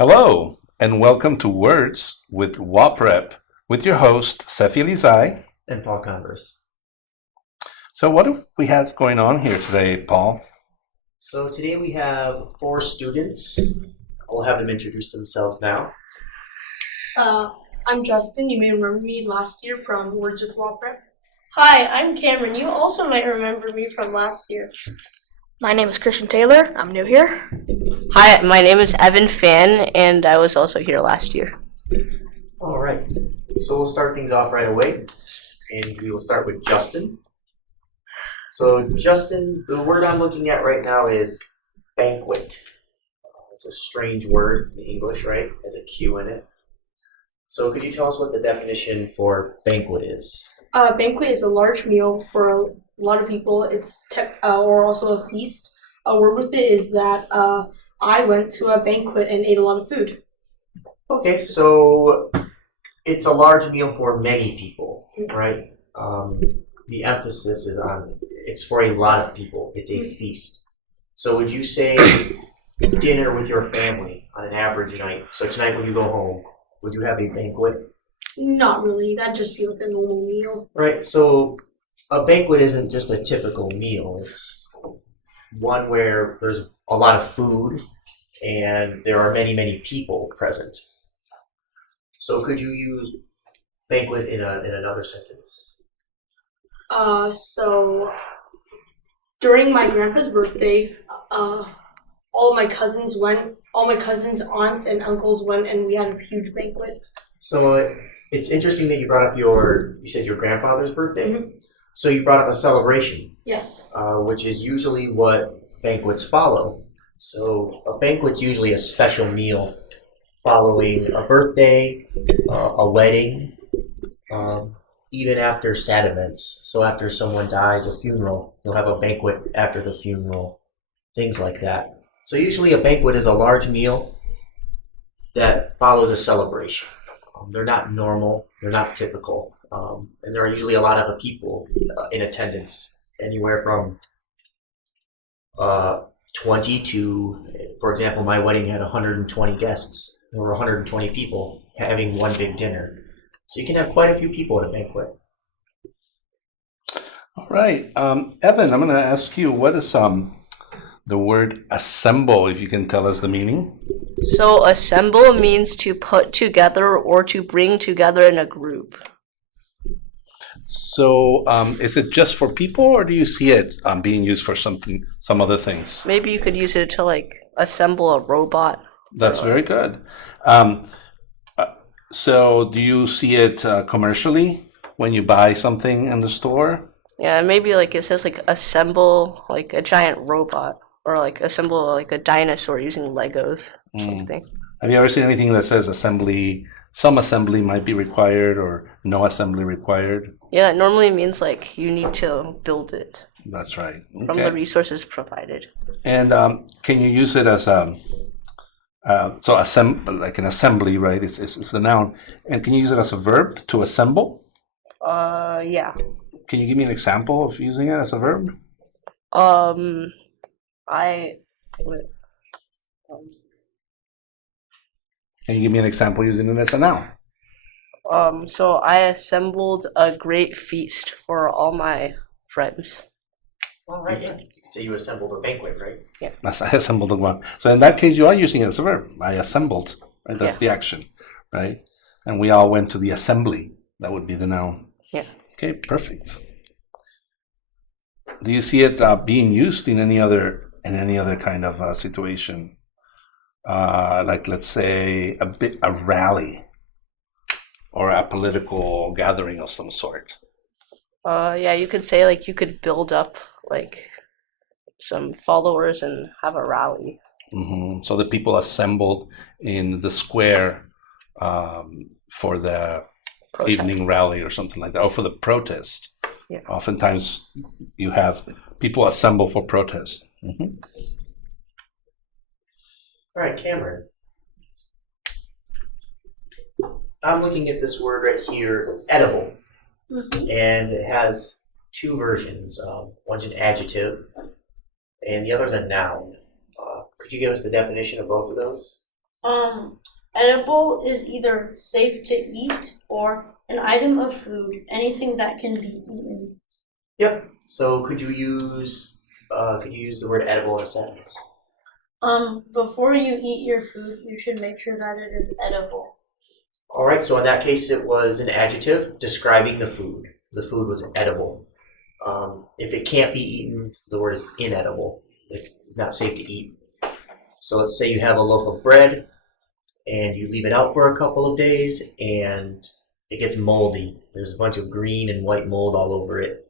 Hello, and welcome to Words with WaPrep with your host, Sefi Lizai. And Paul Converse. So what do we have going on here today, Paul? So today we have 4 students. I'll have them introduce themselves now. I'm Justin. You may remember me last year from Words with WaPrep. Hi, I'm Cameron. You also might remember me from last year. My name is Christian Taylor. I'm new here. Hi, my name is Evan Fan, and I was also here last year. All right. So we'll start things off right away, and we will start with Justin. So Justin, the word I'm looking at right now is banquet. It's a strange word in English, right? It has a Q in it. So could you tell us what the definition for banquet is? Banquet is a large meal for a lot of people. It's or also a feast. A word with it is that I went to a banquet and ate a lot of food. Okay, so it's a large meal for many people, right? The emphasis is on it's for a lot of people. It's a feast. So would you say dinner with your family on an average night? So tonight when you go home, would you have a banquet? Not really. That'd just be like a normal meal. Right, so a banquet isn't just a typical meal. It's one where there's a lot of food and there are many, many people present. So could you use banquet in another sentence? So during my grandpa's birthday, all my cousins, aunts, and uncles went, and we had a huge banquet. So it's interesting that you brought up you said your grandfather's birthday? Mm-hmm. So you brought up a celebration. Yes. Which is usually what banquets follow. So a banquet's usually a special meal following a birthday, a wedding, even after sad events. So after someone dies, a funeral, you'll have a banquet after the funeral, things like that. So usually a banquet is a large meal that follows a celebration. They're not normal, they're not typical, and there are usually a lot of people in attendance, anywhere from 20 to, for example, my wedding had 120 guests. There were 120 people having one big dinner. So you can have quite a few people at a banquet. All right. Evan, I'm going to ask you, what is the word assemble, if you can tell us the meaning? So assemble means to put together or to bring together in a group. So is it just for people, or do you see it being used for some other things? Maybe you could use it to assemble a robot. That's very good. So do you see it commercially when you buy something in the store? Yeah, maybe it says assemble a giant robot, or assemble a dinosaur using Legos or something. Have you ever seen anything that says assembly? Some assembly might be required or no assembly required? Yeah, it normally means you need to build it. That's right. Okay. From the resources provided. And can you use it as like an assembly, right? It's the noun. And can you use it as a verb, to assemble? Yeah. Can you give me an example of using it as a verb? Can you give me an example using it as a noun? So I assembled a great feast for all my friends. All right, yeah. You could say you assembled a banquet, right? Yeah. I assembled one. So in that case, you are using it as a verb. I assembled, right? That's the action, right? And we all went to the assembly. That would be the noun. Yeah. Okay, perfect. Do you see it being used in any other kind of situation? Like, let's say a rally or a political gathering of some sort. Yeah, you could say you could build up some followers and have a rally. Mm-hmm. So the people assembled in the square for the evening rally or something like that, or for the protest. Yeah. Oftentimes you have people assemble for protest. Mm-hmm. All right, Cameron. I'm looking at this word right here, edible. Mm-hmm. And it has 2 versions. One's an adjective, and the other's a noun. Could you give us the definition of both of those? Edible is either safe to eat or an item of food, anything that can be eaten. Yep. So could you use the word edible in a sentence? Before you eat your food, you should make sure that it is edible. All right. So in that case, it was an adjective describing the food. The food was edible. If it can't be eaten, the word is inedible. It's not safe to eat. So let's say you have a loaf of bread and you leave it out for a couple of days and it gets moldy. There's a bunch of green and white mold all over it.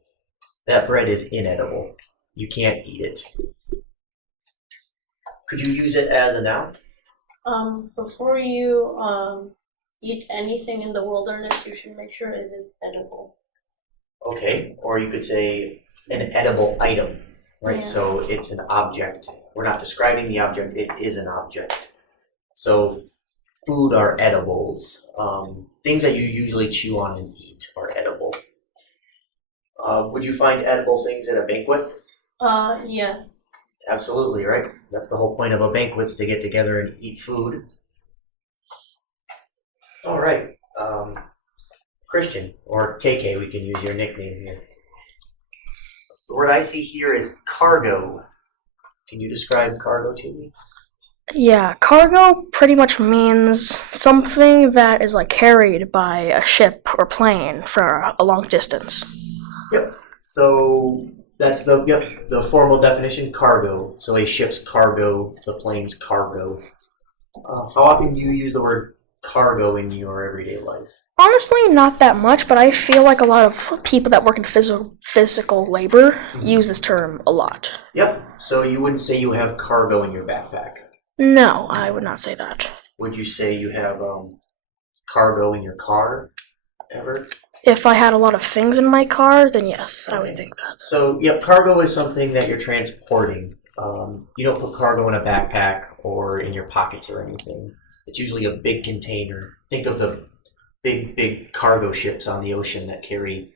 That bread is inedible. You can't eat it. Could you use it as a noun? Before you eat anything in the wilderness, you should make sure it is edible. Okay. Or you could say an edible item, right? Yeah. So it's an object. We're not describing the object, it is an object. So food are edibles. Things that you usually chew on and eat are edible. Would you find edible things at a banquet? Yes. Absolutely, right? That's the whole point of a banquet, is to get together and eat food. All right. Christian, or KK, we can use your nickname here. The word I see here is cargo. Can you describe cargo to me? Yeah, cargo pretty much means something that is like carried by a ship or plane for a long distance. Yep. So that's the formal definition, cargo. So a ship's cargo, the plane's cargo. How often do you use the word cargo in your everyday life? Honestly, not that much, but I feel like a lot of people that work in physical labor use this term a lot. Yep. So you wouldn't say you have cargo in your backpack. No, I would not say that. Would you say you have cargo in your car ever? If I had a lot of things in my car, then yes, I would think that. So, yep, cargo is something that you're transporting. You don't put cargo in a backpack or in your pockets or anything. It's usually a big container. Think of the big cargo ships on the ocean that carry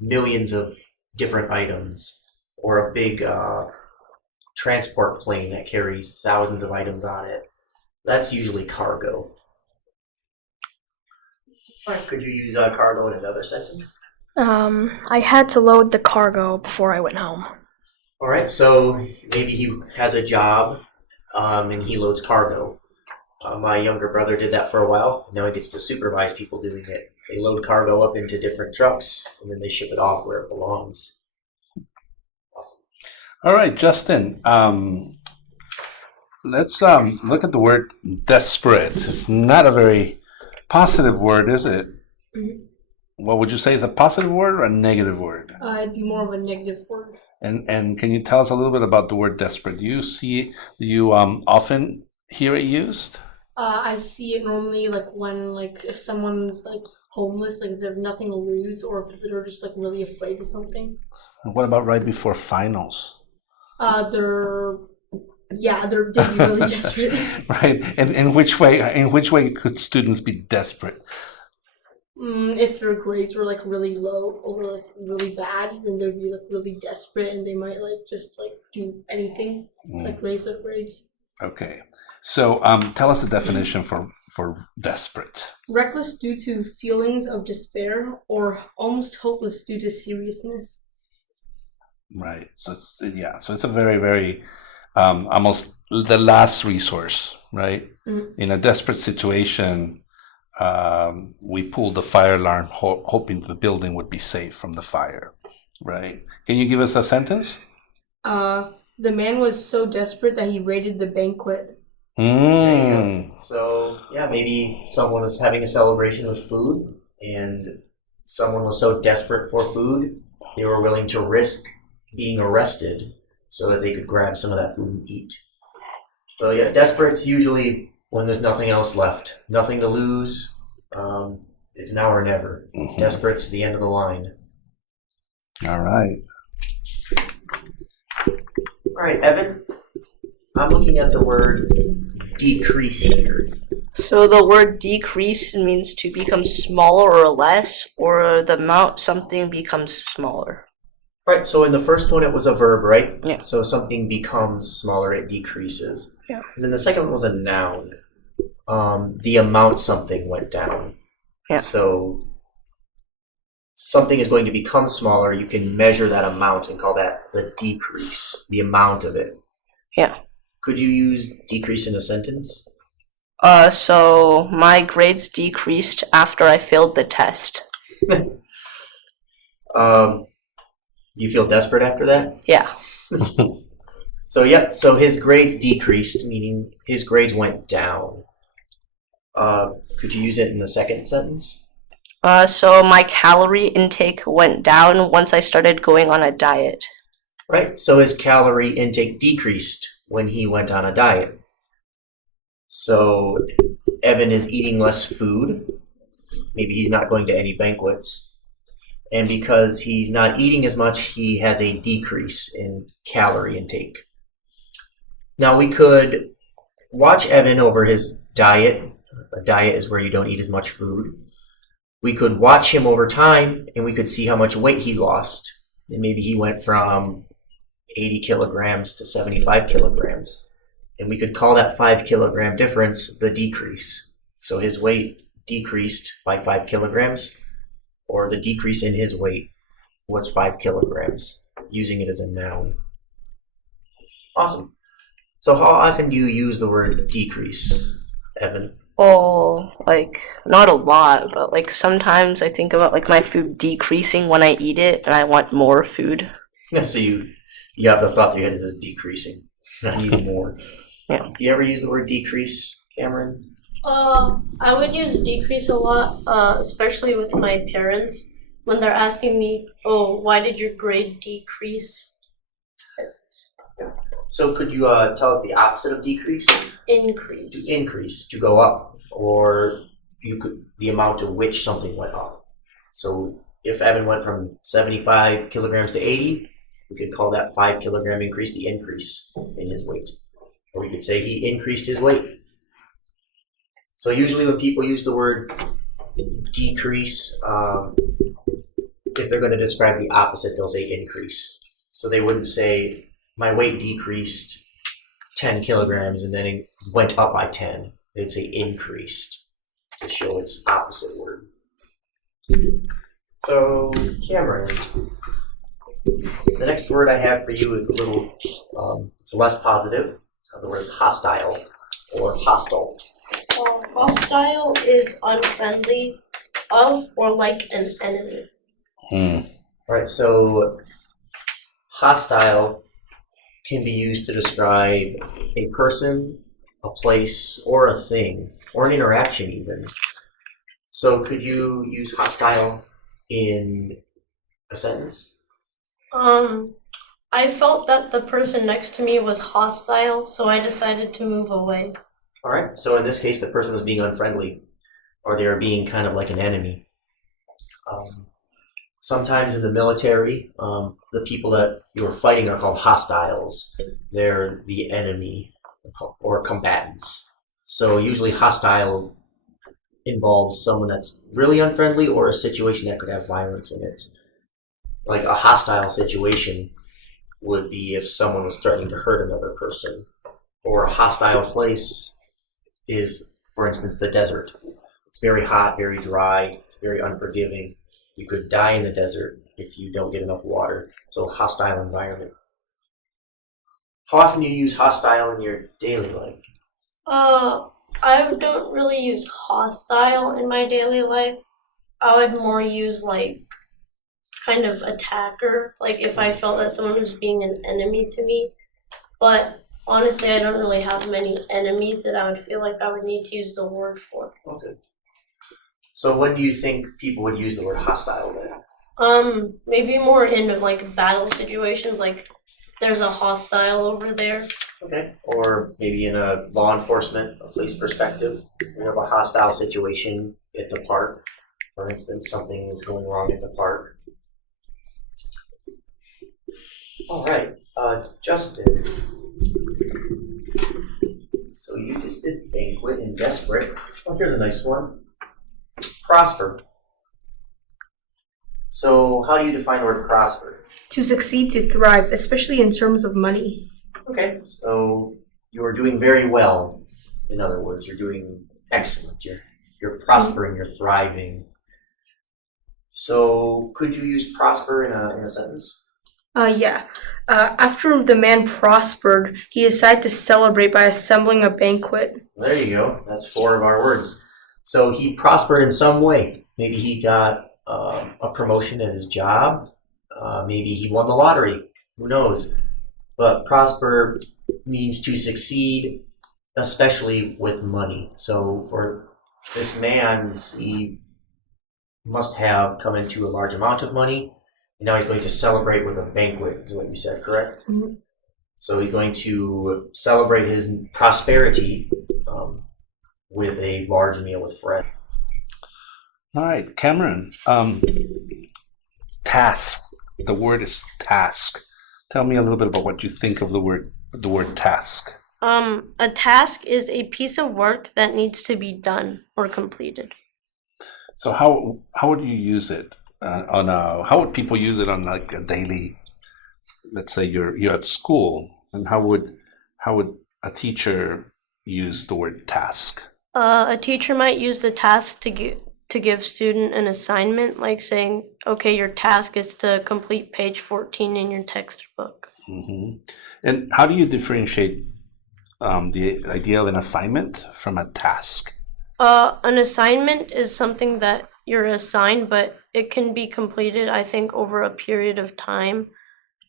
millions of different items, or a big transport plane that carries thousands of items on it. That's usually cargo. All right, could you use cargo in another sentence? I had to load the cargo before I went home. All right, so maybe he has a job and he loads cargo. My younger brother did that for a while. Now he gets to supervise people doing it. They load cargo up into different trucks and then they ship it off where it belongs. Awesome. All right, Justin. Let's look at the word desperate. It's not a very positive word, is it? Mm-hmm. What would you say is a positive word or a negative word? It'd be more of a negative word. And can you tell us a little bit about the word desperate? Do you often hear it used? I see it normally when if someone's homeless, if they have nothing to lose, or if they're just really afraid of something. And what about right before finals? They'd be really desperate. Right. And in which way could students be desperate? If their grades were really low or really bad, then they'd be really desperate and they might just do anything, raise their grades. Okay. So tell us the definition for desperate. Reckless due to feelings of despair or almost hopeless due to seriousness. Right. So it's a very, very almost the last resource, right? Mm-hmm. In a desperate situation, we pulled the fire alarm hoping the building would be safe from the fire, right? Can you give us a sentence? The man was so desperate that he raided the banquet. So, maybe someone was having a celebration with food and someone was so desperate for food, they were willing to risk being arrested so that they could grab some of that food and eat. So, desperate's usually when there's nothing else left, nothing to lose. It's now or never. Mm-hmm. Desperate's the end of the line. All right. All right, Evan, I'm looking at the word decrease here. So the word decrease means to become smaller or less, or the amount something becomes smaller. Right, so in the first one it was a verb, right? Yeah. So something becomes smaller, it decreases. Yeah. And then the second one was a noun. the amount something went down. Yeah. So something is going to become smaller. You can measure that amount and call that the decrease, the amount of it. Yeah. Could you use decrease in a sentence? So my grades decreased after I failed the test. You feel desperate after that? Yeah. So yep, so his grades decreased, meaning his grades went down. Could you use it in the second sentence? So my calorie intake went down once I started going on a diet. Right, so his calorie intake decreased when he went on a diet. So Evan is eating less food. Maybe he's not going to any banquets. And because he's not eating as much, he has a decrease in calorie intake. Now we could watch Evan over his diet. A diet is where you don't eat as much food. We could watch him over time and we could see how much weight he lost. And maybe he went from 80 kilograms to 75 kilograms. And we could call that 5 kilogram difference the decrease. So his weight decreased by 5 kilograms, or the decrease in his weight was 5 kilograms, using it as a noun. Awesome. So how often do you use the word decrease, Evan? Oh, like, not a lot, but like sometimes I think about like my food decreasing when I eat it and I want more food. So you have the thought that your head is decreasing. I need more. Yeah. Do you ever use the word decrease, Cameron? I would use decrease a lot, especially with my parents when they're asking me, "Oh, why did your grade decrease?" So could you tell us the opposite of decrease? Increase. To increase, to go up, or you could the amount to which something went up. So if Evan went from 75 kilograms to 80, we could call that 5 kilogram increase the increase in his weight. Or we could say he increased his weight. So usually when people use the word decrease, if they're going to describe the opposite, they'll say increase. So they wouldn't say, my weight decreased 10 kilograms and then it went up by 10. They'd say increased to show its opposite word. So, Cameron, the next word I have for you is a little, it's less positive. The word is hostile or hostile. Hostile is unfriendly of or like an enemy. All right, so hostile can be used to describe a person, a place, or a thing, or an interaction even. So could you use hostile in a sentence? I felt that the person next to me was hostile, so I decided to move away. All right, so in this case, the person was being unfriendly, or they were being kind of like an enemy. Sometimes in the military, the people that you're fighting are called hostiles. They're the enemy or combatants. So usually hostile involves someone that's really unfriendly or a situation that could have violence in it. Like a hostile situation would be if someone was threatening to hurt another person. Or a hostile place is, for instance, the desert. It's very hot, very dry, it's very unforgiving. You could die in the desert if you don't get enough water. So hostile environment. How often do you use hostile in your daily life? I don't really use hostile in my daily life. I would more use like kind of attacker, like if I felt that someone was being an enemy to me. But honestly, I don't really have many enemies that I would feel like I would need to use the word for. Okay. So when do you think people would use the word hostile then? Maybe more in like battle situations, like there's a hostile over there. Okay. Or maybe in a law enforcement, a police perspective, we have a hostile situation at the park. For instance, something is going wrong at the park. All right, Justin. So you just did banquet and desperate. Oh, here's a nice one. Prosper. So how do you define the word prosper? To succeed, to thrive, especially in terms of money. Okay, so you are doing very well. In other words, you're doing excellent. You're prospering. You're thriving. So, could you use prosper in a sentence? Yeah. After the man prospered, he decided to celebrate by assembling a banquet. There you go. That's 4 of our words. So he prospered in some way. Maybe he got a promotion at his job. Maybe he won the lottery. Who knows? But prosper means to succeed, especially with money. So for this man, he must have come into a large amount of money. And now he's going to celebrate with a banquet, is what you said, correct? Mhm. So he's going to celebrate his prosperity with a large meal with friends. All right, Cameron. Task. The word is task. Tell me a little bit about what you think of the word task. A task is a piece of work that needs to be done or completed. So how would you use it how would people use it on like a daily? Let's say you're at school, and how would a teacher use the word task? A teacher might use the task to give student an assignment, like saying, okay, your task is to complete page 14 in your textbook. Mm-hmm. And how do you differentiate the idea of an assignment from a task? An assignment is something that you're assigned, but it can be completed, I think, over a period of time,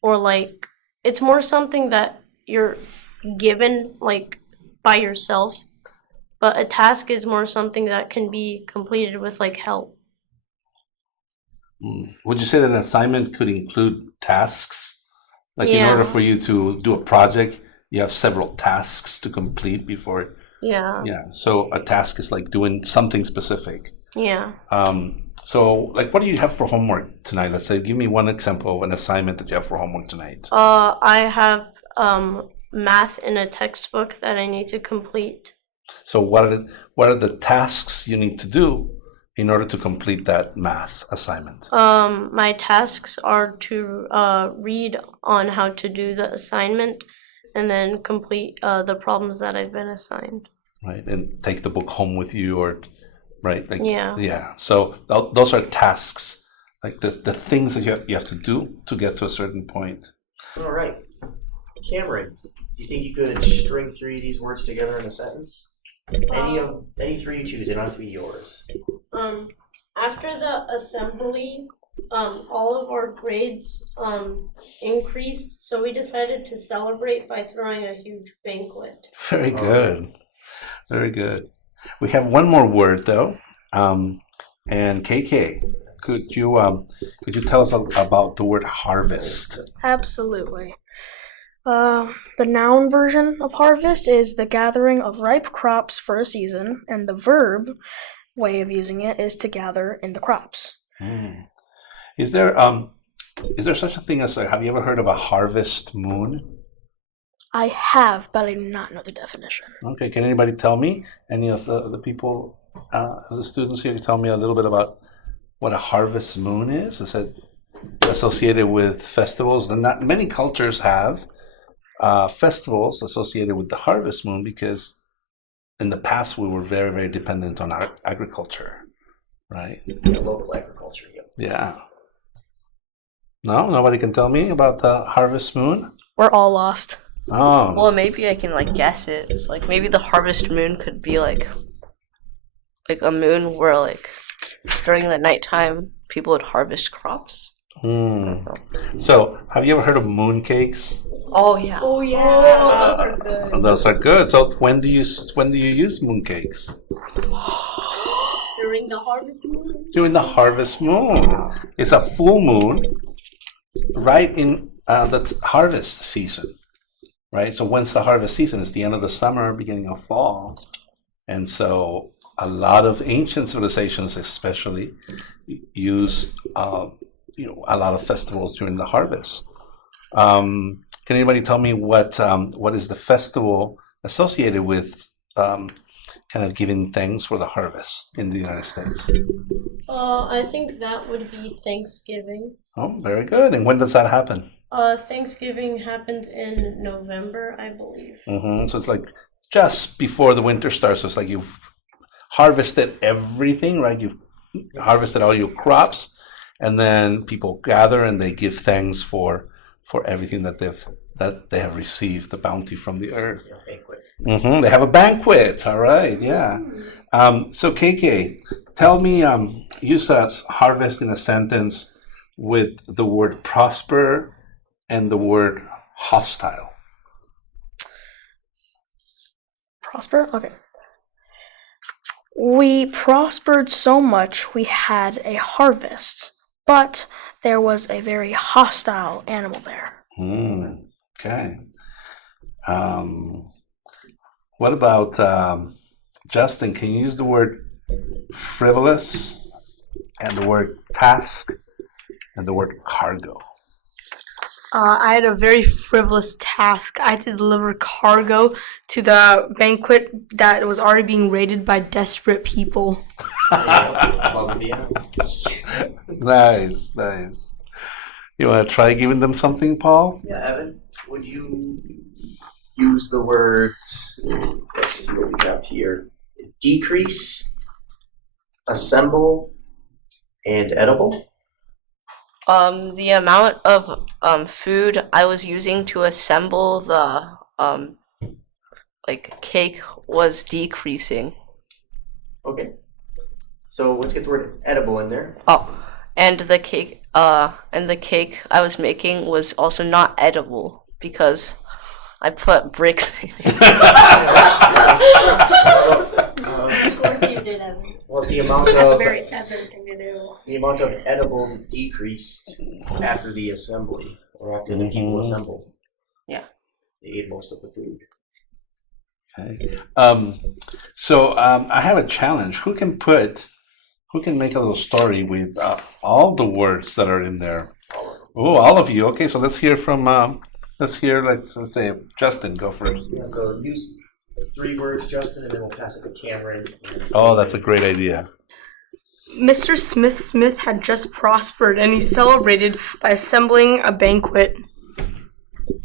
or like it's more something that you're given like by yourself. But a task is more something that can be completed with like help. Would you say that an assignment could include tasks? Like in Yeah. order for you to do a project, you have several tasks to complete before. Yeah. Yeah. So a task is like doing something specific. Yeah. So like, what do you have for homework tonight? Let's say, give me one example of an assignment that you have for homework tonight. I have math in a textbook that I need to complete. So what are the tasks you need to do in order to complete that math assignment? My tasks are to read on how to do the assignment and then complete the problems that I've been assigned. Right, and take the book home with you, or right? Like, Yeah. Yeah. So those are tasks, like the things that you have to do to get to a certain point. All right. Cameron, do you think you could string 3 of these words together in a sentence? Any 3 you choose, it ought to be yours. After the assembly, all of our grades increased, so we decided to celebrate by throwing a huge banquet. Very good. Very good. We have one more word though, and KK, could you tell us about the word harvest? Absolutely. The noun version of harvest is the gathering of ripe crops for a season, and the verb way of using it is to gather in the crops. Is there such a thing as have you ever heard of a harvest moon? I have, but I do not know the definition. Okay, can anybody tell me? Any of the people, the students here, tell me a little bit about what a harvest moon is? Is it associated with festivals? And not many cultures have festivals associated with the harvest moon, because in the past we were very, very dependent on our agriculture, right? The local agriculture, yep. Yeah. No, nobody can tell me about the harvest moon? We're all lost. Oh. Well, maybe I can like guess it. It's like maybe the harvest moon could be like a moon where like during the nighttime people would harvest crops. So, have you ever heard of moon cakes? Oh yeah. Oh yeah, those are good. Those are good. So, when do you use moon cakes? During the harvest moon. During the harvest moon. It's a full moon right in the harvest season, right? So when's the harvest season? It's the end of the summer, beginning of fall. And so a lot of ancient civilizations especially used a lot of festivals during the harvest. Can anybody tell me what is the festival associated with kind of giving thanks for the harvest in the United States? I think that would be Thanksgiving. Oh, very good. And when does that happen? Thanksgiving happens in November, I believe. So it's like just before the winter starts. So it's like you've harvested everything, right? You've harvested all your crops, and then people gather and they give thanks for everything that they have received, the bounty from the earth. Banquet. They have a banquet. All right, yeah. So KK, tell me, use harvest in a sentence with the word prosper and the word hostile. Prosper? Okay. We prospered so much we had a harvest, but there was a very hostile animal there. Okay. What about Justin? Can you use the word frivolous and the word task and the word cargo? I had a very frivolous task. I had to deliver cargo to the banquet that was already being raided by desperate people. Nice. You want to try giving them something, Paul? Yeah, Evan, would you use the words, let's see what we got here, decrease, assemble, and edible? The amount of food I was using to assemble the cake was decreasing. Okay. So let's get the word edible in there. Oh, and the cake I was making was also not edible because I put bricks in it. Of course you did, Evan. Well, the amount That's a of very Evan thing to do. the amount of edibles decreased after the assembly, or after the people assembled. Yeah. They ate most of the food. Okay. So I have a challenge. Who can make a little story with all the words that are in there? Oh, all of you. Okay, so let's hear from. Let's say Justin. Go first. Yeah, so use 3 words, Justin, and then we'll pass it to Cameron. Oh, that's a great idea. Mr. Smith had just prospered, and he celebrated by assembling a banquet.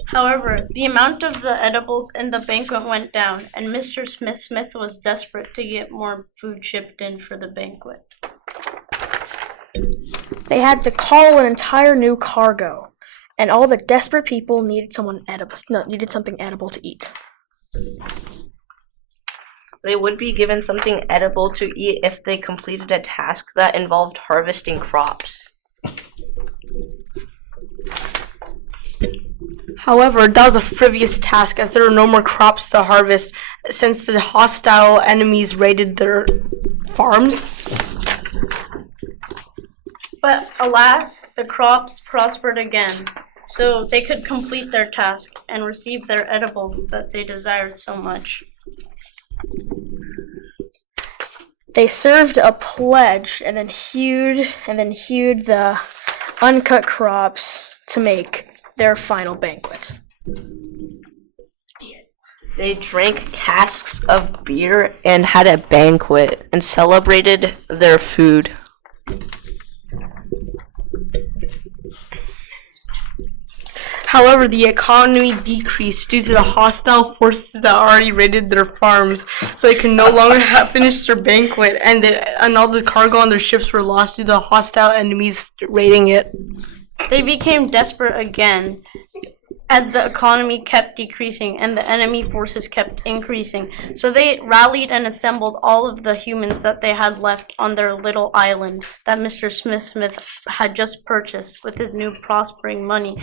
However, the amount of the edibles in the banquet went down, and Mr. Smith was desperate to get more food shipped in for the banquet. They had to call an entire new cargo, and all the desperate people needed something edible to eat. They would be given something edible to eat if they completed a task that involved harvesting crops. However, that was a frivolous task as there were no more crops to harvest since the hostile enemies raided their farms. But alas, the crops prospered again, so they could complete their task and receive their edibles that they desired so much. They served a pledge and then hewed the uncut crops to make their final banquet. They drank casks of beer and had a banquet and celebrated their food. However, the economy decreased due to the hostile forces that already raided their farms, so they could no longer finish their banquet, and all the cargo on their ships were lost due to the hostile enemies raiding it. They became desperate again as the economy kept decreasing and the enemy forces kept increasing. So they rallied and assembled all of the humans that they had left on their little island that Mr. Smith had just purchased with his new prospering money.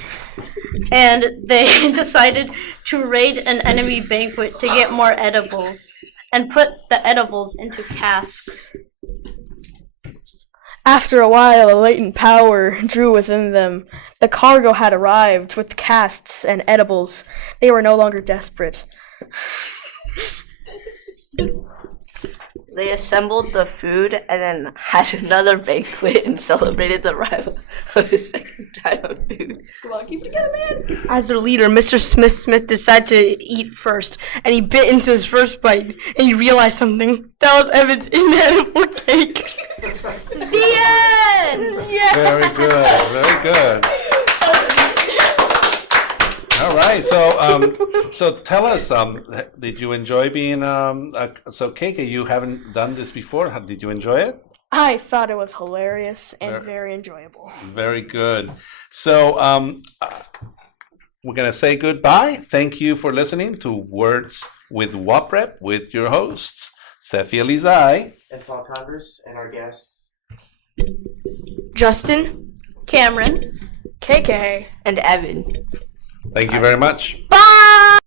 And they decided to raid an enemy banquet to get more edibles and put the edibles into casks. After a while, a latent power drew within them. The cargo had arrived with casks and edibles. They were no longer desperate. They assembled the food and then had another banquet and celebrated the arrival of the second time of food. Come on, keep it together, man! As their leader, Mr. Smith decided to eat first, and he bit into his first bite, and he realized something. That was Evan's inedible cake. The end! Very good. All right. So tell us, did you enjoy being so KK, you haven't done this before. Did you enjoy it? I thought it was hilarious and very enjoyable. Very good. So we're going to say goodbye. Thank you for listening to Words with WaPrep with your hosts, Sefi Elizai And Paul Converse and our guests. Justin, Cameron, KK. and Evan. Thank you very much. Bye!